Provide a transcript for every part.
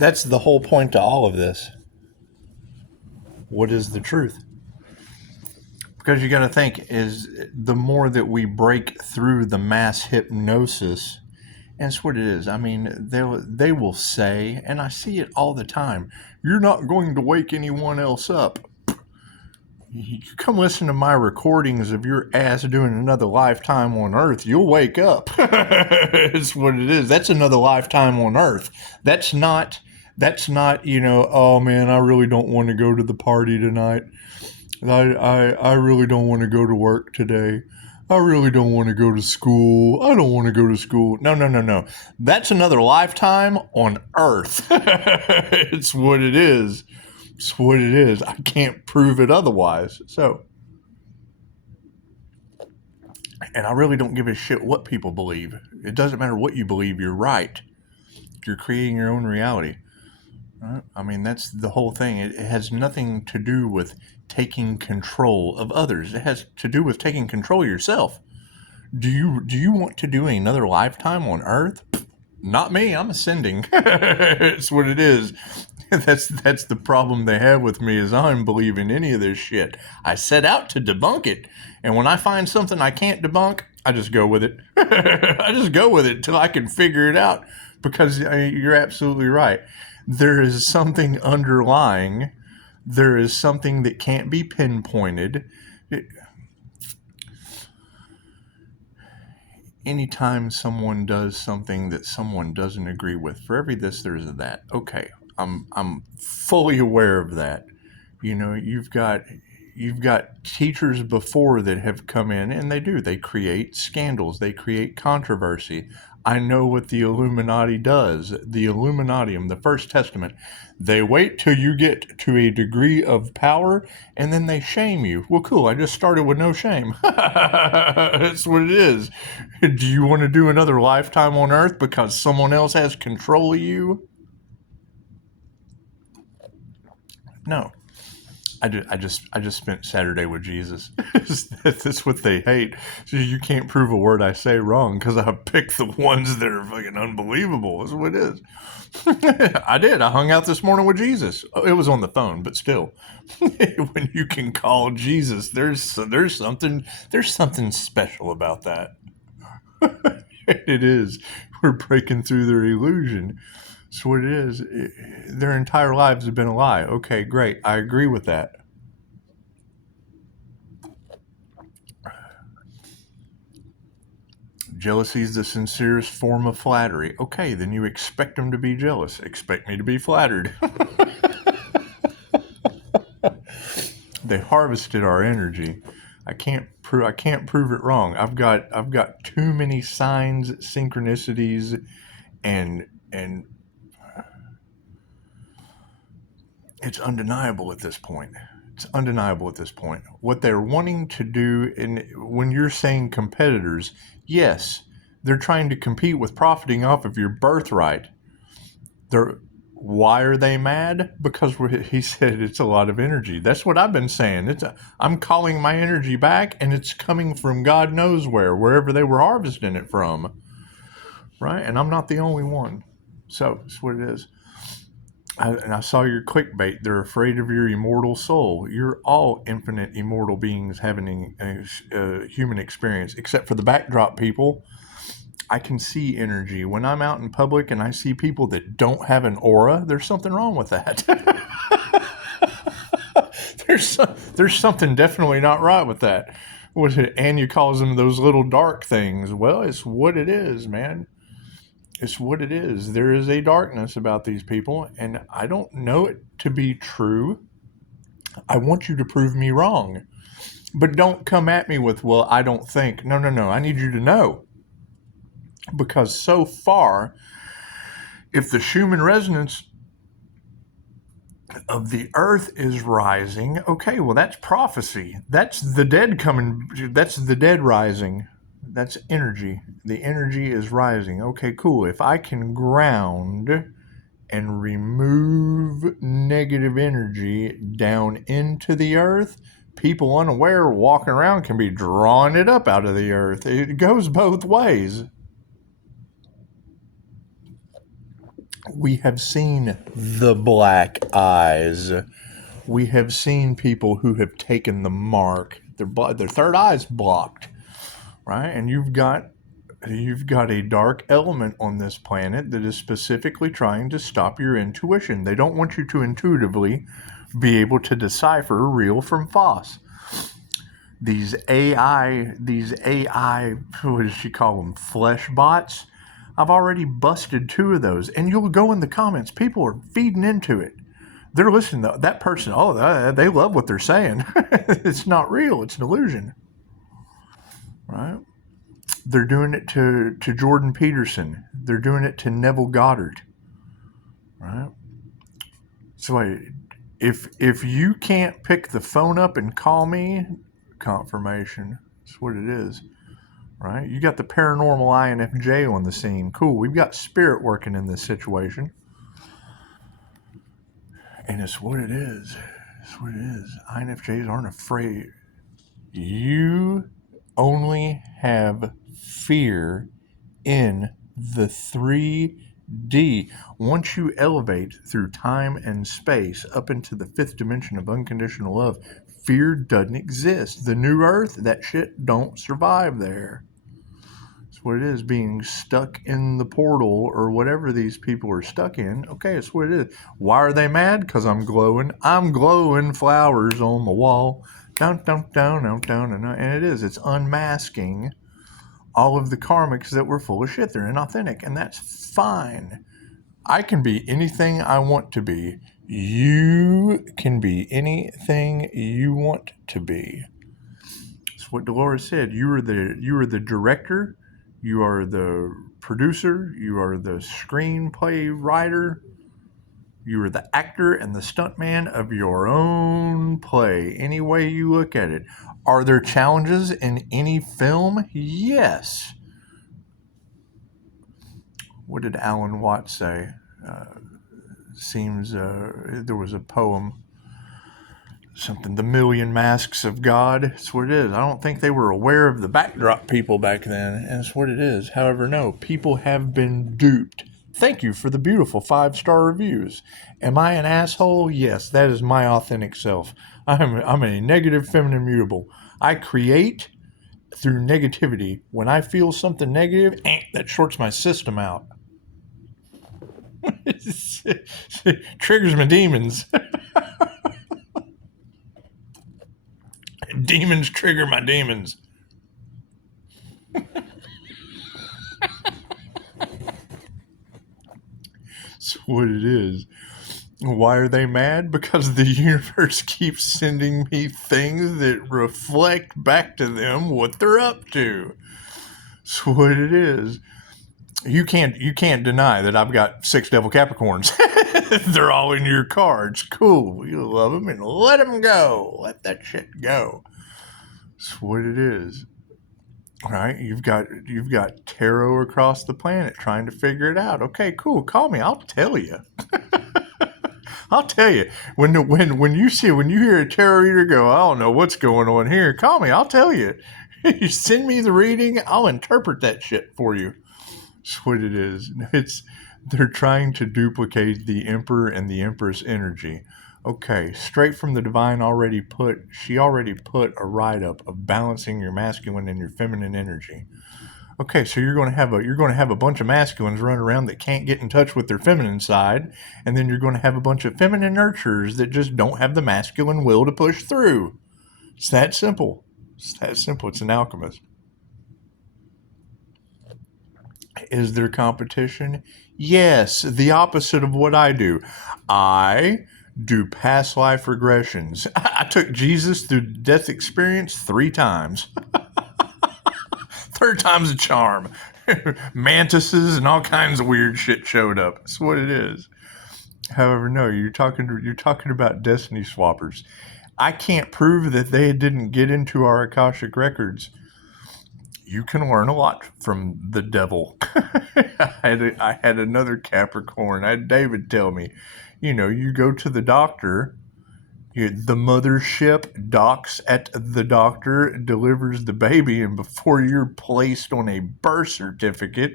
That's the whole point to all of this. What is the truth? Because you got to think, is the more that we break through the mass hypnosis, and it's what it is. I mean, they will say, and I see it all the time, you're not going to wake anyone else up. You come listen to my recordings of your ass doing another lifetime on Earth, you'll wake up. It's what it is. That's another lifetime on Earth. That's not, oh man, I really don't want to go to the party tonight. I really don't want to go to work today. I really don't want to go to school. I don't want to go to school. No. That's another lifetime on Earth. It's what it is. It's what it is. I can't prove it otherwise. So, and I really don't give a shit what people believe. It doesn't matter what you believe. You're right. You're creating your own reality. Right? I mean, that's the whole thing. It has nothing to do with taking control of others. It has to do with taking control of yourself. Do you want to do another lifetime on Earth? Not me. I'm ascending. It's what it is. That's the problem they have with me, is I don't believe in any of this shit. I set out to debunk it, and when I find something I can't debunk, I just go with it. I just go with it till I can figure it out, because you're absolutely right. There is something underlying. There is something that can't be pinpointed. Anytime someone does something that someone doesn't agree with, for every this, there's a that. Okay, I'm fully aware of that. You know, you've got teachers before that have come in, and they create scandals, they create controversy. I know what the Illuminati does. The Illuminatium, the First Testament, they wait till you get to a degree of power, and then they shame you. Well, cool, I just started with no shame. That's what it is. Do you want to do another lifetime on Earth because someone else has control of you? No. I just spent Saturday with Jesus. That's what they hate. So you can't prove a word I say wrong because I pick the ones that are fucking unbelievable. That's what it is. I did. I hung out this morning with Jesus. It was on the phone, but still, when you can call Jesus, there's something special about that. It is. We're breaking through their illusion. That's what it is. Their entire lives have been a lie. Okay, great. I agree with that. Jealousy is the sincerest form of flattery. Okay, then you expect them to be jealous. Expect me to be flattered. They harvested our energy. I can't prove it wrong. I've got too many signs, synchronicities, and it's undeniable at this point. It's undeniable at this point. What they're wanting to do, and when you're saying competitors, yes, they're trying to compete with profiting off of your birthright. Why are they mad? Because he said it's a lot of energy. That's what I've been saying. I'm calling my energy back, and it's coming from God knows wherever they were harvesting it from. Right? And I'm not the only one. So that's what it is. And I saw your clickbait. They're afraid of your immortal soul. You're all infinite immortal beings having a human experience, except for the backdrop people. I can see energy. When I'm out in public and I see people that don't have an aura, there's something wrong with that. There's something definitely not right with that. What is it? Anya calls them those little dark things. Well, it's what it is, man. It's what it is. There is a darkness about these people, and I don't know it to be true. I want you to prove me wrong. But don't come at me with, well, I don't think. No. I need you to know. Because so far, if the Schumann resonance of the earth is rising, okay, well, that's prophecy. That's the dead coming. That's the dead rising. That's energy. The energy is rising. Okay, cool. If I can ground and remove negative energy down into the earth, people unaware walking around can be drawing it up out of the earth. It goes both ways. We have seen the black eyes. We have seen people who have taken the mark. Their third eye's blocked, right? And you've got a dark element on this planet that is specifically trying to stop your intuition. They don't want you to intuitively be able to decipher real from false. These AI, what does she call them? Flesh bots. I've already busted 2 of those. And you'll go in the comments. People are feeding into it. They're listening to that person. Oh, they love what they're saying. It's not real. It's an illusion. Right? They're doing it to Jordan Peterson. They're doing it to Neville Goddard. Right? So if you can't pick the phone up and call me, confirmation. That's what it is. Right? You got the paranormal INFJ on the scene. Cool. We've got spirit working in this situation. And it's what it is. It's what it is. INFJs aren't afraid. You only have fear in the 3D. Once you elevate through time and space up into the 5th dimension of unconditional love, fear doesn't exist. The new earth, that shit don't survive there. It's what it is, being stuck in the portal or whatever these people are stuck in. Okay, it's what it is. Why are they mad? Because I'm glowing. I'm glowing flowers on the wall. Down, down, down, down, down, down. And it is. It's unmasking all of the karmics that were full of shit. They're inauthentic, and that's fine. I can be anything I want to be. You can be anything you want to be. That's what Dolores said. You are the director. You are the producer. You are the screenplay writer. You are the actor and the stuntman of your own play, any way you look at it. Are there challenges in any film? Yes. What did Alan Watts say? There was a poem, something, The Million Masks of God. It's what it is. I don't think they were aware of the backdrop people back then, and it's what it is. However, no, people have been duped. Thank you for the beautiful 5-star reviews. Am I an asshole? Yes, that is my authentic self. I'm a negative feminine mutable. I create through negativity. When I feel something negative, that shorts my system out. Triggers my demons. Demons trigger my demons. That's what it is. Why are they mad? Because the universe keeps sending me things that reflect back to them what they're up to. That's what it is. You can't deny that I've got 6 devil Capricorns. They're all in your cards. Cool. You love them and let them go. Let that shit go. That's what it is. Right? You've got tarot across the planet trying to figure it out. Okay, cool. Call me. I'll tell you. I'll tell you. When you hear a tarot reader go, I don't know what's going on here, call me. I'll tell you. You send me the reading, I'll interpret that shit for you. That's what it is. They're trying to duplicate the Emperor and the Empress energy. Okay, straight from the divine she already put a write-up of balancing your masculine and your feminine energy. Okay, so you're going to have a bunch of masculines run around that can't get in touch with their feminine side, and then you're going to have a bunch of feminine nurturers that just don't have the masculine will to push through. It's that simple. It's an alchemist. Is there competition? Yes, the opposite of what I do. I do past life regressions. I took Jesus through death experience 3 times. 3rd time's a charm. Mantises and all kinds of weird shit showed up. That's what it is. However, no, you're talking about destiny swappers. I can't prove that they didn't get into our Akashic records. You can learn a lot from the devil. I had another Capricorn. I had David tell me, you go to the doctor, the mothership docks at the doctor, delivers the baby, and before you're placed on a birth certificate,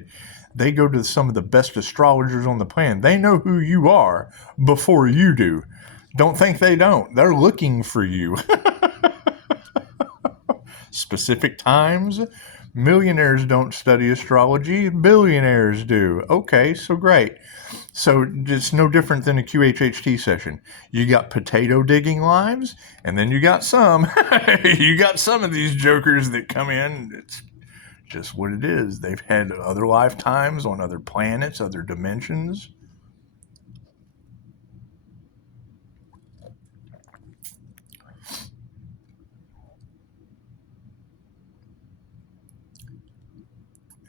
They go to some of the best astrologers on the planet. They know who you are before you do. Don't think they don't. They're looking for you. Specific times. Millionaires don't study astrology. Billionaires do. Okay, so great. So it's no different than a QHHT session. You got potato digging lives, and then you got some. You got some of these jokers that come in. It's just what it is. They've had other lifetimes on other planets, other dimensions.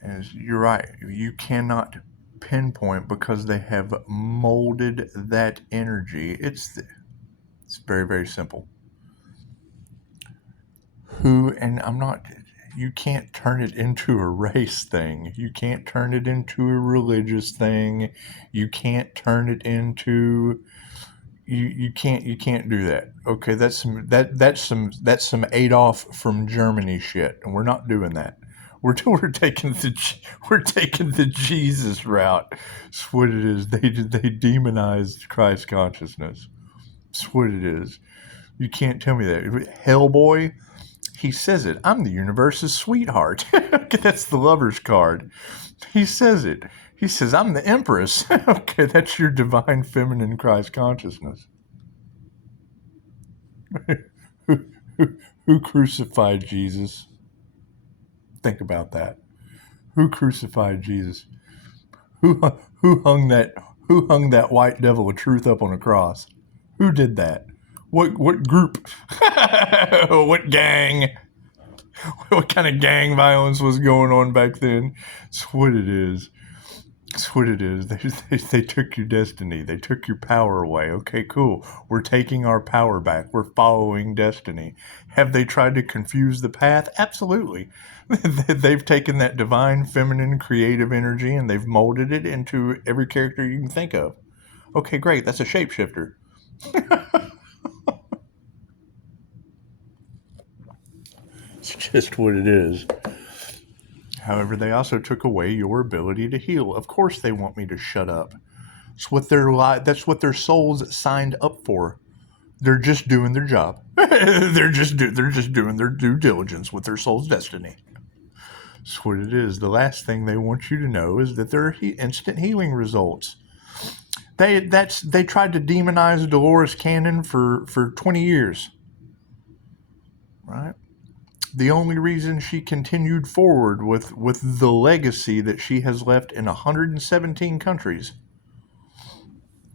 As you're right, you cannot pinpoint because they have molded that energy. It's very, very simple. You can't turn it into a race thing. You can't turn it into a religious thing. You can't turn it into, you can't do that. Okay, that's some Adolf from Germany shit, and we're not doing that. We're taking the Jesus route. That's what it is. They demonized Christ consciousness. That's what it is. You can't tell me that. Hellboy, he says it. I'm the universe's sweetheart. That's the lover's card. He says it. He says, I'm the Empress. Okay, that's your divine feminine Christ consciousness. Who crucified Jesus? Think about that. Who crucified Jesus? Who hung that white devil of truth up on a cross? Who did that? What group? What gang? What kind of gang violence was going on back then? It's what it is. It's what it is. They took your destiny. They took your power away. Okay, cool. We're taking our power back. We're following destiny. Have they tried to confuse the path? Absolutely. They've taken that divine, feminine, creative energy and they've molded it into every character you can think of. Okay, great. That's a shapeshifter. It's just what it is. However, they also took away your ability to heal. Of course they want me to shut up. That's what their souls signed up for. They're just doing their job. They're just doing their due diligence with their soul's destiny. That's what it is. The last thing they want you to know is that there are instant healing results. They tried to demonize Dolores Cannon for 20 years. Right? The only reason she continued forward with the legacy that she has left in 117 countries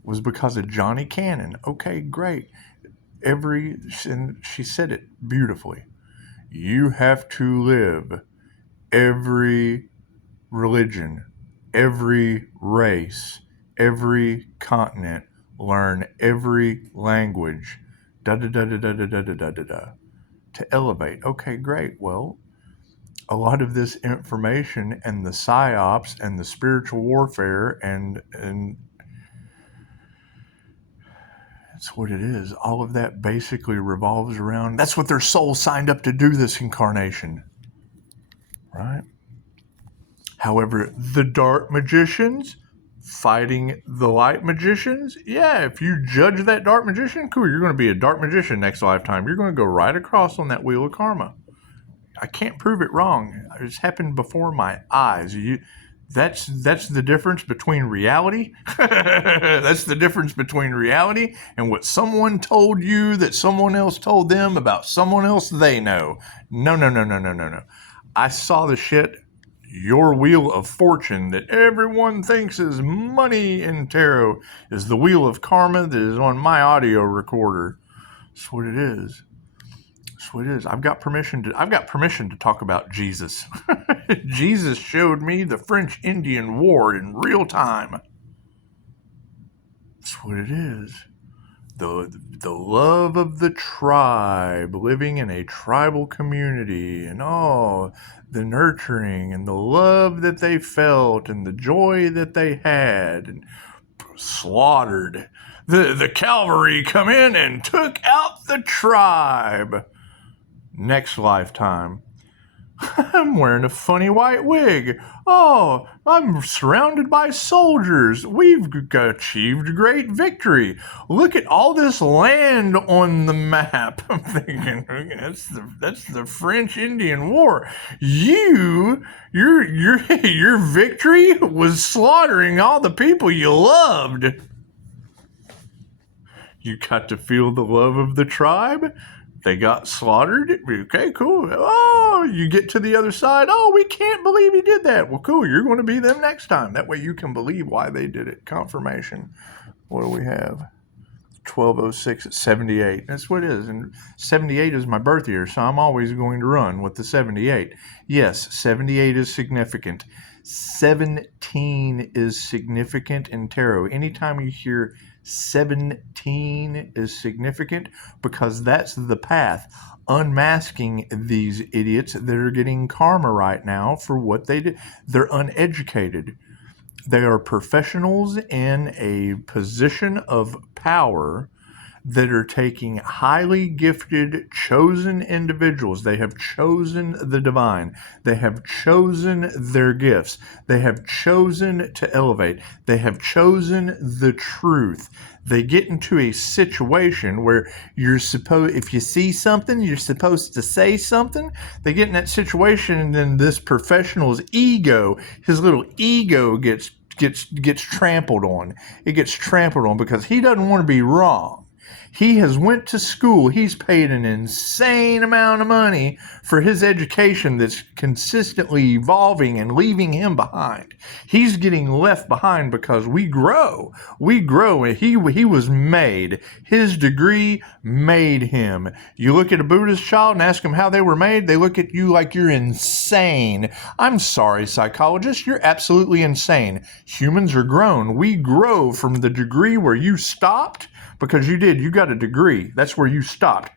was because of Johnny Cannon. Okay, great. And she said it beautifully. You have to live every religion, every race, every continent, learn every language, to elevate. Okay, great. Well, a lot of this information and the psyops and the spiritual warfare and that's what it is. All of that basically revolves around, that's what their soul signed up to do this incarnation. Right? However, the dark magicians fighting the light magicians, yeah, if you judge that dark magician, cool, you're going to be a dark magician next lifetime. You're going to go right across on that wheel of karma. I can't prove it wrong. It's happened before my eyes. That's the difference between reality. That's the difference between reality and what someone told you that someone else told them about someone else they know. No. I saw the shit, your wheel of fortune that everyone thinks is money in tarot is the wheel of karma that is on my audio recorder. That's what it is. That's what it is. I've got permission to talk about Jesus. Jesus showed me the French-Indian War in real time. That's what it is. The love of the tribe, living in a tribal community, and the nurturing and the love that they felt and the joy that they had, and slaughtered. The cavalry come in and took out the tribe. Next lifetime, I'm wearing a funny white wig. Oh, I'm surrounded by soldiers. We've achieved great victory. Look at all this land on the map. I'm thinking that's the French Indian War. Your your victory was slaughtering all the people you loved. You got to feel the love of the tribe. They got slaughtered. Okay, cool. Oh, you get to the other side. Oh, we can't believe he did that. Well, cool. You're going to be them next time. That way you can believe why they did it. Confirmation. What do we have? 1206 at 78. That's what it is. And 78 is my birth year, so I'm always going to run with the 78. Yes, 78 is significant. 17 is significant in tarot. Anytime you hear 17 is significant, because that's the path. Unmasking these idiots that are getting karma right now for what they did. They're uneducated. They are professionals in a position of power that are taking highly gifted, chosen individuals. They have chosen the divine. They have chosen their gifts. They have chosen to elevate. They have chosen the truth. They get into a situation where if you see something, you're supposed to say something. They get in that situation, and then this professional's ego, his little ego gets trampled on. It gets trampled on because he doesn't want to be wrong. He has went to school. He's paid an insane amount of money for his education that's consistently evolving and leaving him behind. He's getting left behind because we grow. We grow. He was made. His degree made him. You look at a Buddhist child and ask them how they were made, they look at you like you're insane. I'm sorry, psychologist, you're absolutely insane. Humans are grown. We grow from the degree where you stopped. Because you got a degree. That's where you stopped.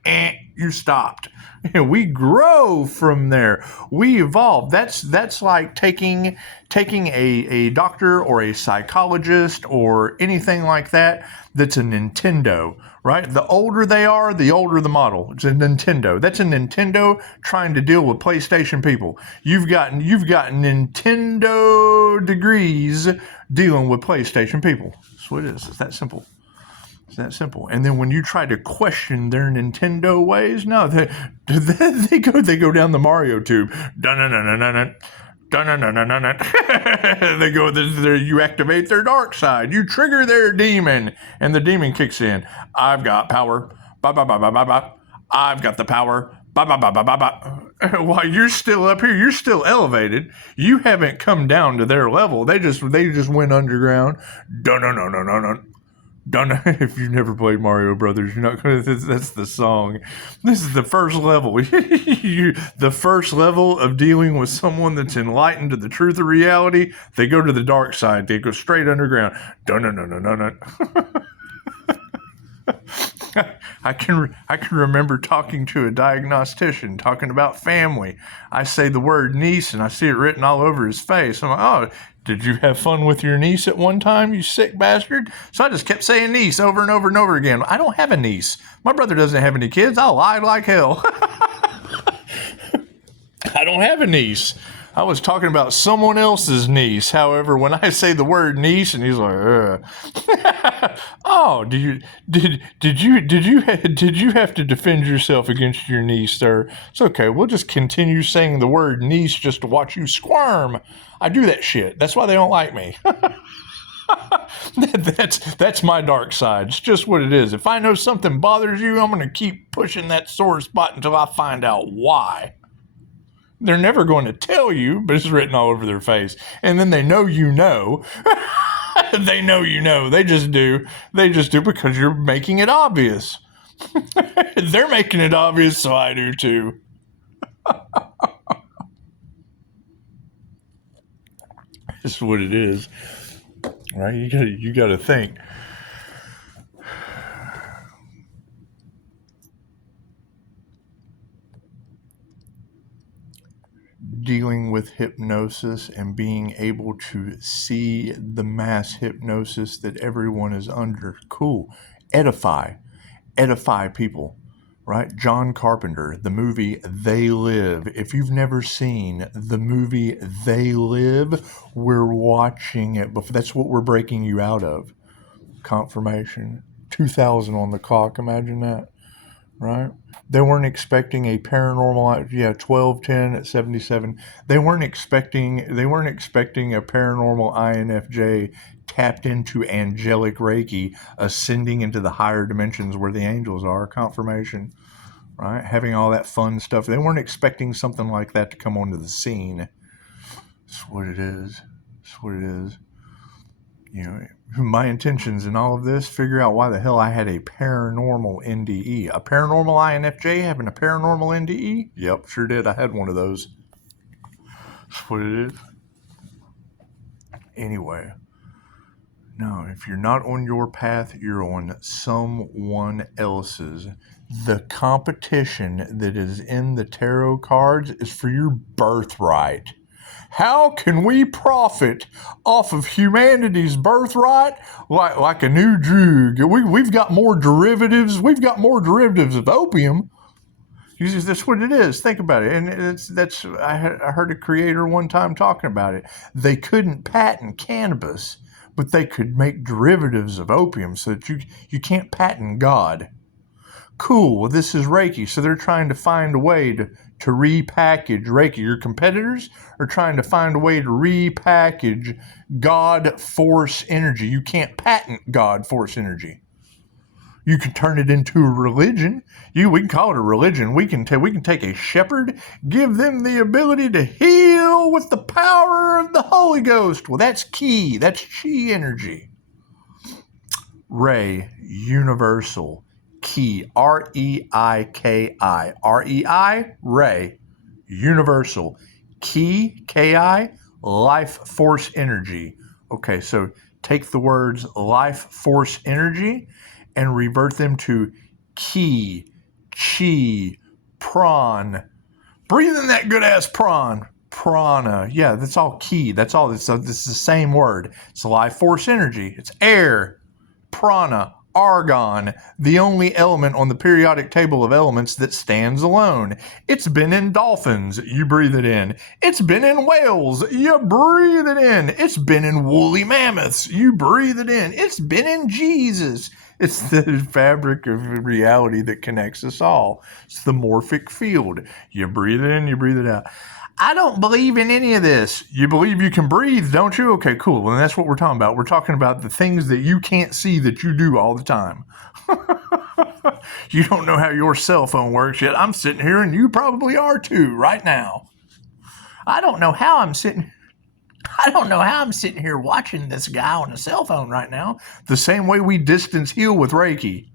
You stopped. And we grow from there. We evolve. That's like taking a doctor or a psychologist or anything like that that's a Nintendo, right? The older they are, the older the model. It's a Nintendo. That's a Nintendo trying to deal with PlayStation people. You've got Nintendo degrees dealing with PlayStation people. That's what it is. It's that simple. It's that simple. And then when you try to question their Nintendo ways, no, they go down the Mario tube. Dun-dun-dun-dun-dun. Dun-dun-dun-dun-dun. They go there. You activate their dark side. You trigger their demon, and the demon kicks in. I've got power. Ba ba ba ba ba ba. I've got the power. Ba ba ba ba ba ba. While you're still up here, you're still elevated. You haven't come down to their level. They just went underground. Dun-dun-dun-dun-dun. If you've never played Mario Brothers, you're not going to. That's the song. This is the first level. The first level of dealing with someone that's enlightened to the truth of reality. They go to the dark side. They go straight underground. Dun-dun-dun-dun-dun. I can remember talking to a diagnostician, talking about family. I say the word niece, and I see it written all over his face. I'm like, oh, did you have fun with your niece at one time, you sick bastard? So I just kept saying niece over and over and over again. I don't have a niece. My brother doesn't have any kids. I lied like hell. I don't have a niece. I was talking about someone else's niece. However, when I say the word niece, and he's like, oh, did you have to defend yourself against your niece, sir? It's okay. We'll just continue saying the word niece just to watch you squirm. I do that shit. That's why they don't like me. That's my dark side. It's just what it is. If I know something bothers you, I'm going to keep pushing that sore spot until I find out why. They're never going to tell you, but it's written all over their face. And then they know you know. They know you know. They just do. They just do because you're making it obvious. They're making it obvious, so I do too. This is what it is. Right? You got to think. Dealing with hypnosis and being able to see the mass hypnosis that everyone is under. Cool. Edify people. right? John Carpenter, the movie They Live. If you've never seen the movie They Live, we're watching it. But that's what we're breaking you out of. Confirmation. 2000 on the clock. Imagine that, right? They weren't expecting a paranormal. 1210 at 77. They weren't expecting a paranormal INFJ tapped into angelic Reiki, ascending into the higher dimensions where the angels are. Confirmation, right? Having all that fun stuff. They weren't expecting something like that to come onto the scene. That's what it is. That's what it is. My intentions in all of this, figure out why the hell I had a paranormal NDE. A paranormal INFJ having a paranormal NDE? Yep, sure did. I had one of those. That's what it is. Anyway. No, if you're not on your path, you're on someone else's. The competition that is in the tarot cards is for your birthright. How can we profit off of humanity's birthright like a new drug? We've got more derivatives. We've got more derivatives of opium. That's what it is. Think about it. And I heard a creator one time talking about it. They couldn't patent cannabis, but they could make derivatives of opium so that you can't patent God. Cool. Well, this is Reiki. So they're trying to find a way to repackage Reiki. Your competitors are trying to find a way to repackage God force energy. You can't patent God force energy. You can turn it into a religion. We can call it a religion. We can take a shepherd, give them the ability to heal with the power of the Holy Ghost. Well, that's key. That's chi energy. Ray, universal. Key, R-E-I-K-I. R-E-I, Ray, universal. Key, K-I, life force energy. Okay, so take the words life force energy and revert them to ki, chi, prawn. Breathe in that good-ass prawn. Prana. Yeah, that's all ki. That's all. This is the same word. It's life force energy. It's air. Prana. Argon, the only element on the periodic table of elements that stands alone. It's been in dolphins, you breathe it in. It's been in whales, you breathe it in. It's been in woolly mammoths, you breathe it in. It's been in Jesus. It's the fabric of reality that connects us all. It's the morphic field. You breathe it in, you breathe it out. I don't believe in any of this. You believe you can breathe, don't you? Okay, cool. Well, that's what we're talking about. We're talking about the things that you can't see that you do all the time. You don't know how your cell phone works yet. I'm sitting here and you probably are too right now. I don't know how I'm sitting here watching this guy on a cell phone right now. The same way we distance heal with Reiki.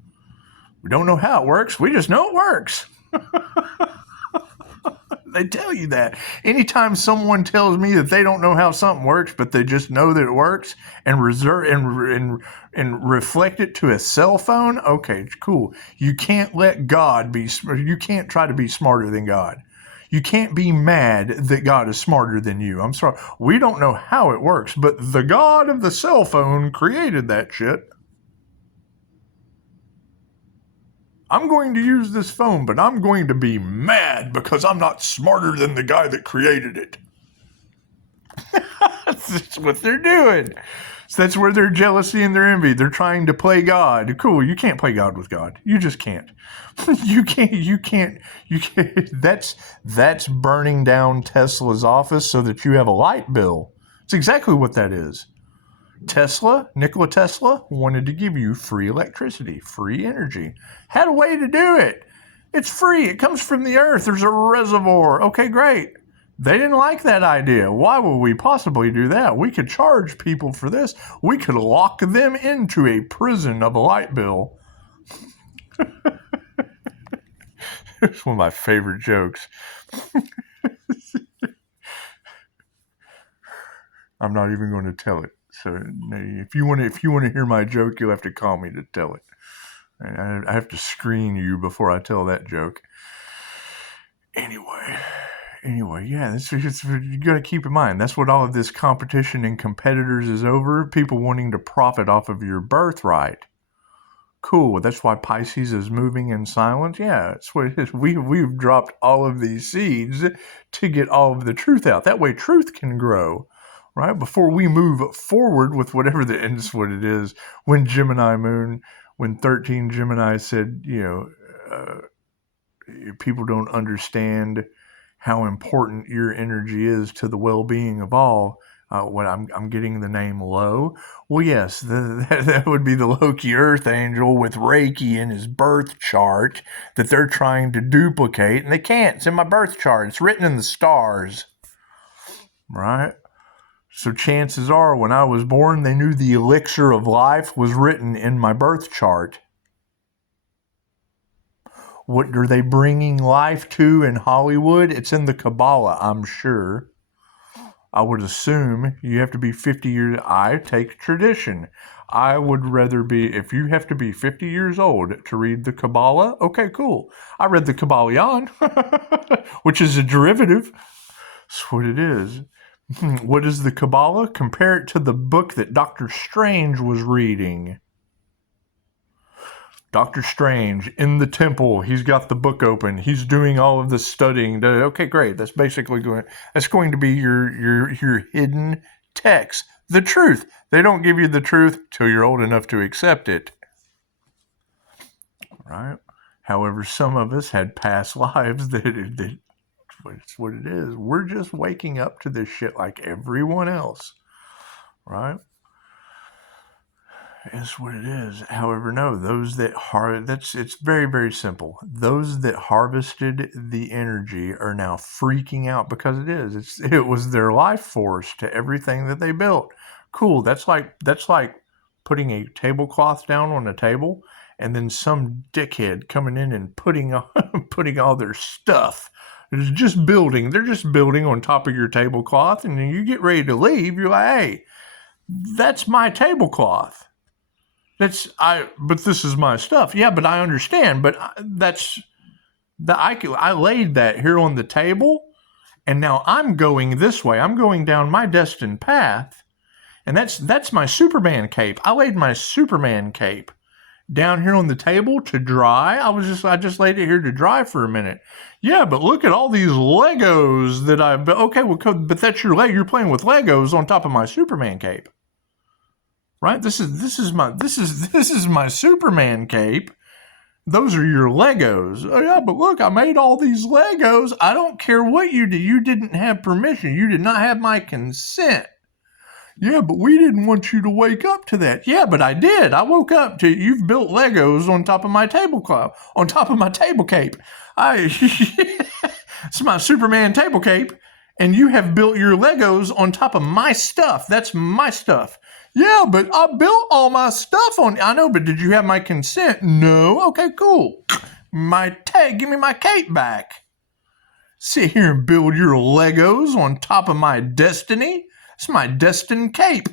We don't know how it works. We just know it works. They tell you that. Anytime someone tells me that they don't know how something works, but they just know that it works and reflect it to a cell phone, okay, cool. You can't let God you can't try to be smarter than God. You can't be mad that God is smarter than you. I'm sorry. We don't know how it works, but the God of the cell phone created that shit. I'm going to use this phone, but I'm going to be mad because I'm not smarter than the guy that created it. That's what they're doing. So that's where their jealousy and their envy. They're trying to play God. Cool, you can't play God with God. You just can't. You can't. That's burning down Tesla's office so that you have a light bill. It's exactly what that is. Nikola Tesla wanted to give you free electricity, free energy. Had a way to do it. It's free. It comes from the earth. There's a reservoir. Okay, great. They didn't like that idea. Why would we possibly do that? We could charge people for this. We could lock them into a prison of a light bill. It's one of my favorite jokes. I'm not even going to tell it. So if you want to hear my joke, you'll have to call me to tell it. I have to screen you before I tell that joke. Anyway, yeah, you got to keep in mind. That's what all of this competition and competitors is over. People wanting to profit off of your birthright. Cool. That's why Pisces is moving in silence. Yeah, that's what it is. We've dropped all of these seeds to get all of the truth out. That way truth can grow, right? Before we move forward with whatever the end is what it is. When Gemini moon, when 13 Gemini said, people don't understand how important your energy is to the well-being of all. When I'm getting the name Lowe. Well, yes, that would be the Loki Earth Angel with Reiki in his birth chart that they're trying to duplicate, and they can't. It's in my birth chart. It's written in the stars, right? So chances are, when I was born, they knew the elixir of life was written in my birth chart. What are they bringing life to in Hollywood? It's in the Kabbalah, I'm sure. I would assume you have to be 50 years. I take tradition. I would rather be, if you have to be 50 years old to read the Kabbalah, okay, cool. I read the Kabbalion, which is a derivative. That's what it is. What is the Kabbalah? Compare it to the book that Dr. Strange was reading. Dr. Strange in the temple. He's got the book open. He's doing all of the studying. Okay, great. That's basically going to be your hidden text. The truth. They don't give you the truth till you're old enough to accept it. Right? However, some of us had past lives that it's what it is. We're just waking up to this shit like everyone else. Right? It's what it is. However, no, those that it's very, very simple. Those that harvested the energy are now freaking out because it was their life force to everything that they built. Cool. That's like putting a tablecloth down on a table and then some dickhead coming in and putting all their stuff. It's just building. They're just building on top of your tablecloth, and then you get ready to leave. You're like, hey, that's my tablecloth. But this is my stuff. Yeah, but I understand. But I laid that here on the table, and now I'm going this way. I'm going down my destined path, and that's my Superman cape. I laid my Superman cape down here on the table to dry. I just laid it here to dry for a minute. Yeah, but look at all these Legos that I've. Okay, well, but that's your leg. You're playing with Legos on top of my Superman cape. Right? This is my Superman cape. Those are your Legos. Oh yeah, but look, I made all these Legos. I don't care what you did. You didn't have permission. You did not have my consent. Yeah, but we didn't want you to wake up to that. Yeah, but I did. I woke up to you've built Legos on top of my tablecloth, on top of my table cape. It's my Superman table cape, and you have built your Legos on top of my stuff. That's my stuff. Yeah, but I built all my stuff on. I know, but did you have my consent? No. Okay, cool. Give me my cape back. Sit here and build your Legos on top of my destiny. It's my destined cape.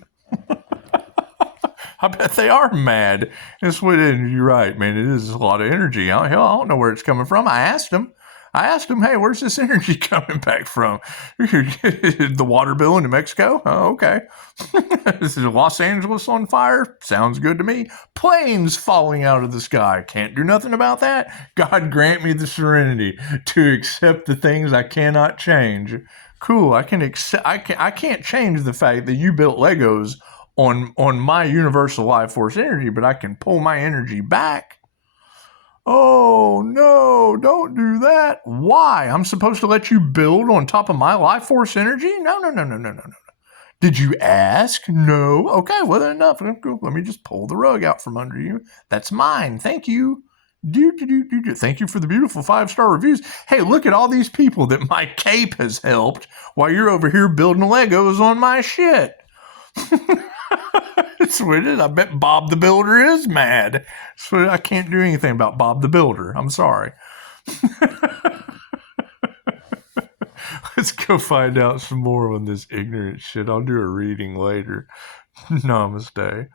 I bet they are mad. That's what it is. You're right, man. It is a lot of energy. Hell, I don't know where it's coming from. I asked them, hey, where's this energy coming back from? The water bill in New Mexico? Oh, okay. This is Los Angeles on fire? Sounds good to me. Planes falling out of the sky. Can't do nothing about that. God grant me the serenity to accept the things I cannot change. Cool. I can't change the fact that you built Legos on my universal life force energy, but I can pull my energy back. Oh, no, don't do that. Why? I'm supposed to let you build on top of my life force energy? No. Did you ask? No. Okay, well, then enough. Let me just pull the rug out from under you. That's mine. Thank you. Thank you for the beautiful 5-star reviews. Hey, look at all these people that my cape has helped while you're over here building Legos on my shit. That's what it is. I bet Bob the Builder is mad. So I can't do anything about Bob the Builder. I'm sorry. Let's go find out some more on this ignorant shit. I'll do a reading later. Namaste.